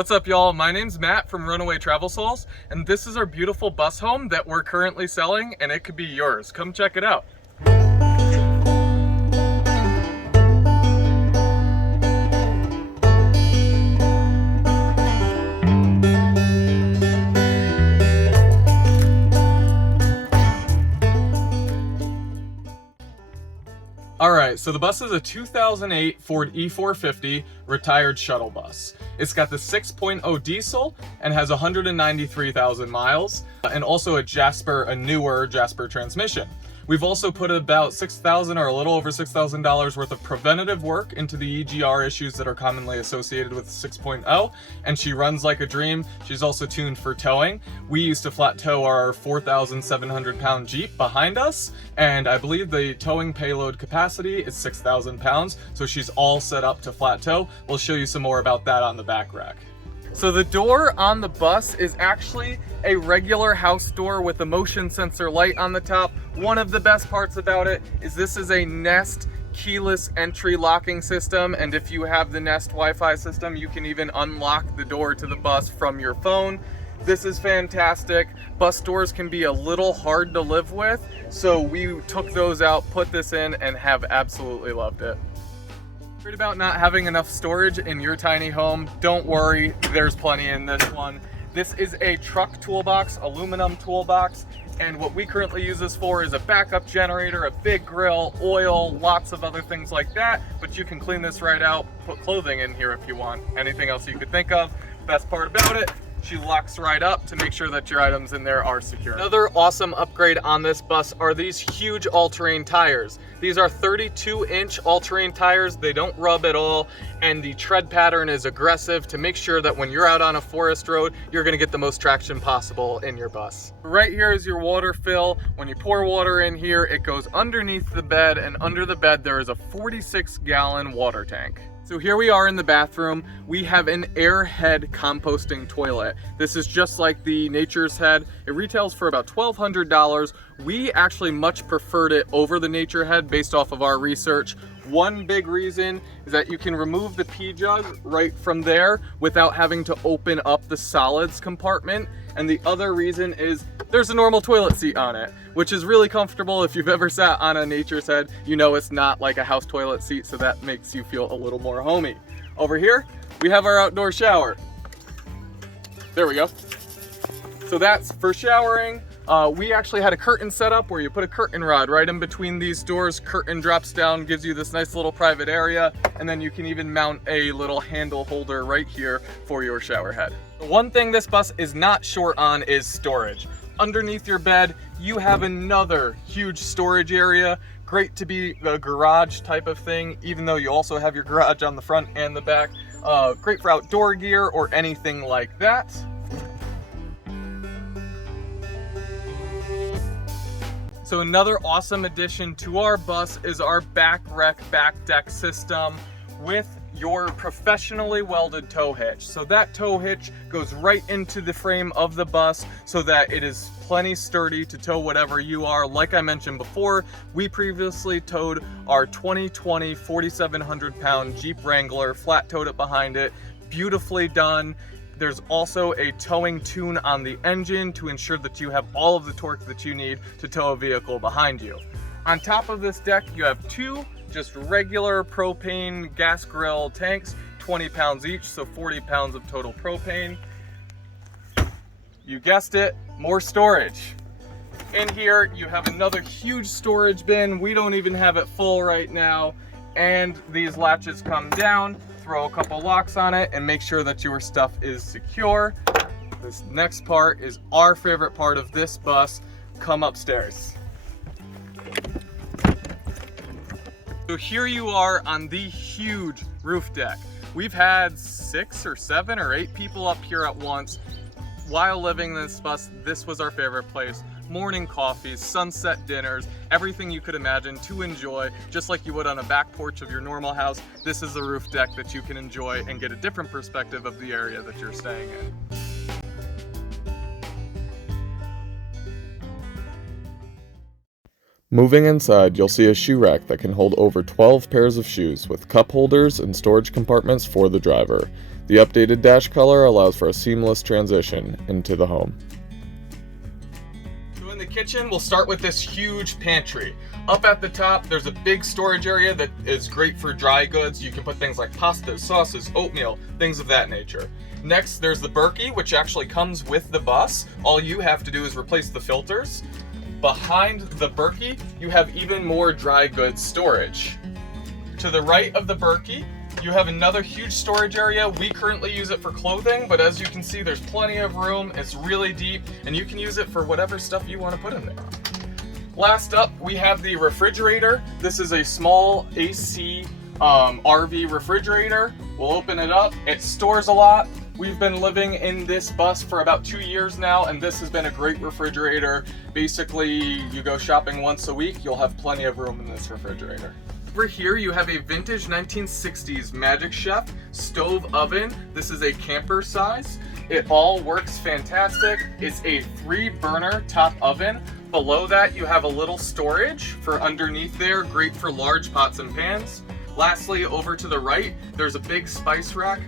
What's up, y'all? My name's Matt from Runaway Travel Souls, and this is our beautiful bus home that we're currently selling, and it could be yours. Come check it out. Alright, so the bus is a 2008 Ford E450 retired shuttle bus. It's got the 6.0 diesel and has 193,000 miles, and also a newer Jaspar transmission. We've also put about $6,000 or a little over $6,000 worth of preventative work into the EGR issues that are commonly associated with 6.0, and she runs like a dream. She's also tuned for towing. We used to flat tow our 4,700 pound Jeep behind us, and I believe the towing payload capacity is 6,000 pounds, so she's all set up to flat tow. We'll show you some more about that on the back rack. So the door on the bus is actually a regular house door with a motion sensor light on the top. One of the best parts about it is this is a Nest keyless entry locking system, and if you have the Nest Wi-Fi system, you can even unlock the door to the bus from your phone. This is fantastic. Bus doors can be a little hard to live with, so we took those out, put this in, and have absolutely loved it. Worried about not having enough storage in your tiny home? Don't worry, there's plenty in this one. This is a truck toolbox, aluminum toolbox, and what we currently use this for is a backup generator, a big grill, oil, lots of other things like that, but you can clean this right out, put clothing in here if you want, anything else you could think of. Best part about it, she locks right up to make sure that your items in there are secure. Another awesome upgrade on this bus are these huge all-terrain tires. These are 32-inch all-terrain tires. They don't rub at all, and the tread pattern is aggressive to make sure that when you're out on a forest road, you're gonna get the most traction possible in your bus. Right here is your water fill. When you pour water in here, it goes underneath the bed, and under the bed there is a 46-gallon water tank. So here we are in the bathroom. We have an Airhead composting toilet. This is just like the Nature's Head. It retails for about $1,200. We actually much preferred it over the Nature Head based off of our research. One big reason is that you can remove the pee jug right from there without having to open up the solids compartment. And the other reason is there's a normal toilet seat on it, which is really comfortable. If you've ever sat on a Nature's Head, you know it's not like a house toilet seat, so that makes you feel a little more homey. Over here, we have our outdoor shower. There we go. So that's for showering. We actually had a curtain set up where you put a curtain rod right in between these doors. Curtain drops down, gives you this nice little private area, and then you can even mount a little handle holder right here for your shower head. The one thing this bus is not short on is storage. Underneath your bed, you have another huge storage area. Great to be a garage type of thing, even though you also have your garage on the front and the back. Great for outdoor gear or anything like that. So another awesome addition to our bus is our back deck system with your professionally welded tow hitch. So that tow hitch goes right into the frame of the bus so that it is plenty sturdy to tow whatever you are. Like I mentioned before, we previously towed our 2020 4,700 pound Jeep Wrangler, flat towed it behind it, beautifully done. There's also a towing tune on the engine to ensure that you have all of the torque that you need to tow a vehicle behind you. On top of this deck, you have two just regular propane gas grill tanks, 20 pounds each, so 40 pounds of total propane. You guessed it, more storage. In here, you have another huge storage bin. We don't even have it full right now. And these latches come down, throw a couple locks on it, and make sure that your stuff is secure. This next part is our favorite part of this bus. Come upstairs. So here you are on the huge roof deck. We've had 6 or 7 or 8 people up here at once. While living in this bus, this was our favorite place. Morning coffees, sunset dinners, everything you could imagine to enjoy, just like you would on a back porch of your normal house. This is the roof deck that you can enjoy and get a different perspective of the area that you're staying in. Moving inside, you'll see a shoe rack that can hold over 12 pairs of shoes with cup holders and storage compartments for the driver. The updated dash color allows for a seamless transition into the home. So in the kitchen, we'll start with this huge pantry. Up at the top, there's a big storage area that is great for dry goods. You can put things like pastas, sauces, oatmeal, things of that nature. Next, there's the Berkey, which actually comes with the bus. All you have to do is replace the filters. Behind the Berkey, you have even more dry goods storage. To the right of the Berkey, you have another huge storage area. We currently use it for clothing, but as you can see, there's plenty of room. It's really deep, and you can use it for whatever stuff you want to put in there. Last up, we have the refrigerator. This is a small AC RV refrigerator. We'll open it up. It stores a lot. We've been living in this bus for about 2 years now, and this has been a great refrigerator. Basically, you go shopping once a week, you'll have plenty of room in this refrigerator. Over here, you have a vintage 1960s Magic Chef stove oven. This is a camper size. It all works fantastic. It's a 3-burner top oven. Below that, you have a little storage for underneath there, great for large pots and pans. Lastly, over to the right, there's a big spice rack,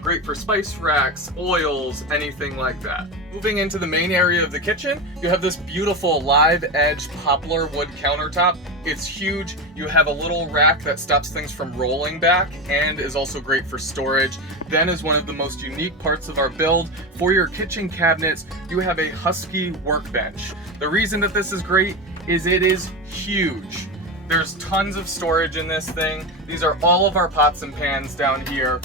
great for spice racks, oils, anything like that. Moving into the main area of the kitchen, you have this beautiful live edge poplar wood countertop. It's huge. You have a little rack that stops things from rolling back and is also great for storage. Then is one of the most unique parts of our build. For your kitchen cabinets, you have a Husky workbench. The reason that this is great is it is huge. There's tons of storage in this thing. These are all of our pots and pans down here.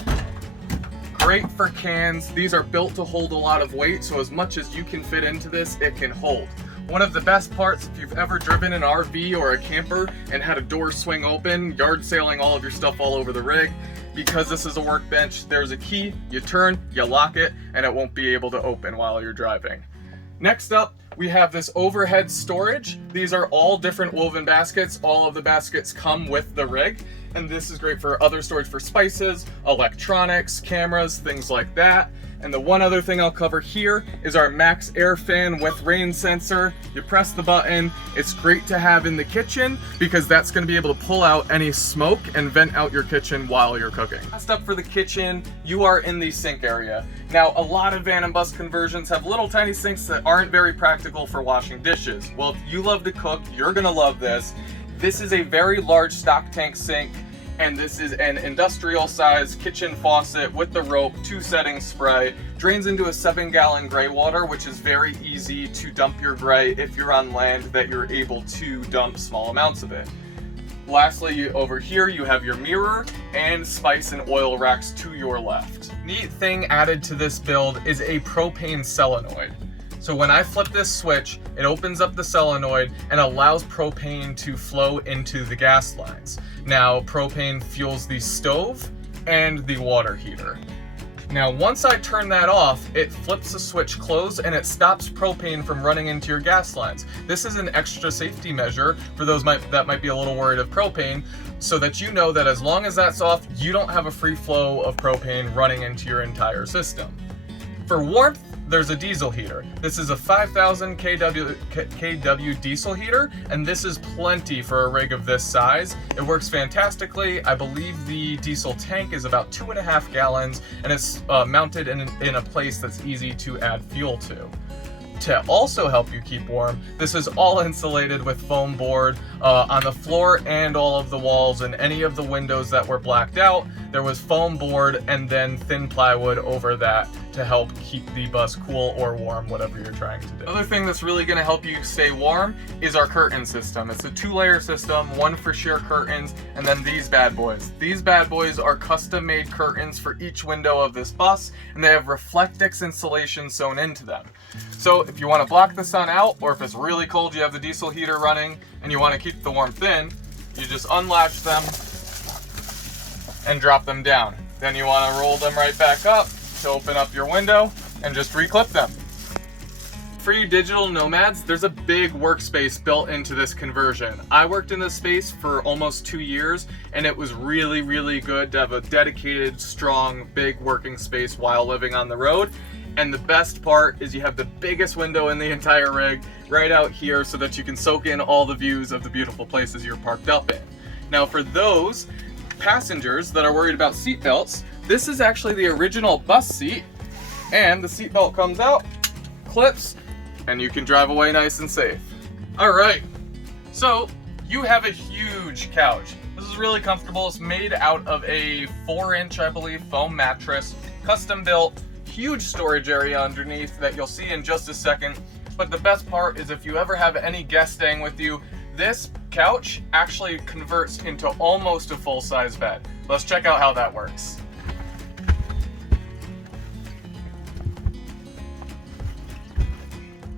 Great for cans. These are built to hold a lot of weight, so as much as you can fit into this, it can hold. One of the best parts, if you've ever driven an RV or a camper and had a door swing open, yard sailing all of your stuff all over the rig, because this is a workbench, there's a key, you turn, you lock it, and it won't be able to open while you're driving. Next up, we have this overhead storage. These are all different woven baskets. All of the baskets come with the rig, and this is great for other storage for spices, electronics, cameras, things like that. And the one other thing I'll cover here is our Max Air Fan with rain sensor. You press the button. It's great to have in the kitchen because that's going to be able to pull out any smoke and vent out your kitchen while you're cooking. Last up for the kitchen, you are in the sink area. Now, a lot of van and bus conversions have little tiny sinks that aren't very practical for washing dishes. Well, if you love to cook, you're going to love this. This is a very large stock tank sink. And this is an industrial size kitchen faucet with the rope, 2-setting spray, drains into a 7-gallon gray water, which is very easy to dump your gray if you're on land that you're able to dump small amounts of it. Lastly, over here you have your mirror and spice and oil racks to your left. Neat thing added to this build is a propane solenoid. So when I flip this switch, it opens up the solenoid and allows propane to flow into the gas lines. Now, propane fuels the stove and the water heater. Now, once I turn that off, it flips the switch closed and it stops propane from running into your gas lines. This is an extra safety measure for those that might be a little worried of propane, so that you know that as long as that's off, you don't have a free flow of propane running into your entire system. For warmth, there's a diesel heater. This is a 5,000 kW diesel heater, and this is plenty for a rig of this size. It works fantastically. I believe the diesel tank is about 2.5 gallons, and it's mounted in a place that's easy to add fuel to. To also help you keep warm, this is all insulated with foam board on the floor and all of the walls, and any of the windows that were blacked out, there was foam board and then thin plywood over that to help keep the bus cool or warm, whatever you're trying to do. Other thing that's really gonna help you stay warm is our curtain system. It's a 2-layer system, one for sheer curtains, and then these bad boys. These bad boys are custom-made curtains for each window of this bus, and they have Reflectix insulation sewn into them. So if you want to block the sun out, or if it's really cold, you have the diesel heater running, and you want to keep the warmth in, you just unlatch them and drop them down. Then you want to roll them right back up to open up your window and just reclip them. For you digital nomads, there's a big workspace built into this conversion. I worked in this space for almost 2 years, and it was really, really good to have a dedicated, strong, big working space while living on the road. And the best part is you have the biggest window in the entire rig right out here so that you can soak in all the views of the beautiful places you're parked up in. Now, for those passengers that are worried about seat belts, This is actually the original bus seat, and the seat belt comes out, clips, and you can drive away nice and safe. All right, so you have a huge couch. This is really comfortable. It's made out of a 4-inch, I believe, foam mattress, custom built, huge storage area underneath that you'll see in just a second. But the best part is if you ever have any guests staying with you, this couch actually converts into almost a full-size bed. Let's check out how that works.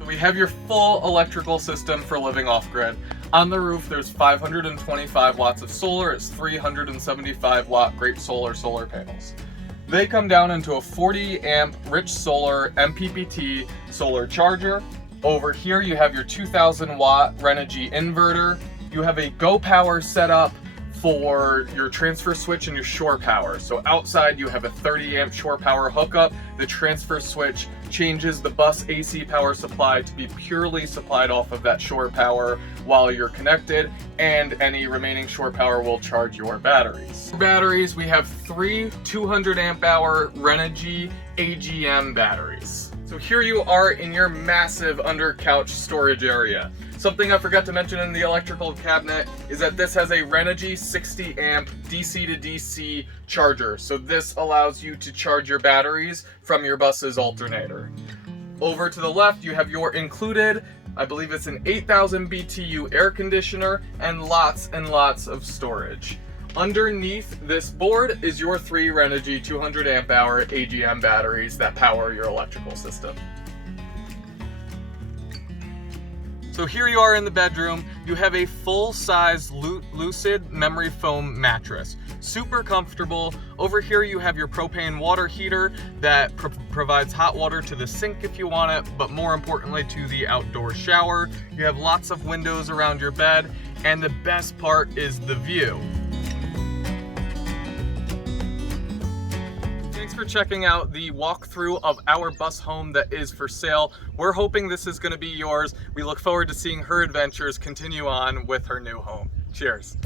We have your full electrical system for living off-grid. On the roof, there's 525 watts of solar. It's 375 watt great solar panels. They come down into a 40 amp rich solar MPPT solar charger. Over here you have your 2000 watt Renogy inverter. You have a Go Power setup for your transfer switch and your shore power. So outside you have a 30 amp shore power hookup. The transfer switch changes the bus AC power supply to be purely supplied off of that shore power while you're connected, and any remaining shore power will charge your batteries. For batteries, we have 3 200 amp hour Renogy AGM batteries. So here you are in your massive under couch storage area. Something I forgot to mention in the electrical cabinet is that this has a Renogy 60 amp DC to DC charger. So this allows you to charge your batteries from your bus's alternator. Over to the left, you have your included, I believe it's an 8,000 BTU air conditioner and lots of storage. Underneath this board is your 3 Renogy 200 amp hour AGM batteries that power your electrical system. So here you are in the bedroom. You have a full-size Lucid memory foam mattress. Super comfortable. Over here you have your propane water heater that provides hot water to the sink if you want it, but more importantly to the outdoor shower. You have lots of windows around your bed, and the best part is the view. Thanks for checking out the walkthrough of our bus home that is for sale. We're hoping this is going to be yours. We look forward to seeing her adventures continue on with her new home. Cheers.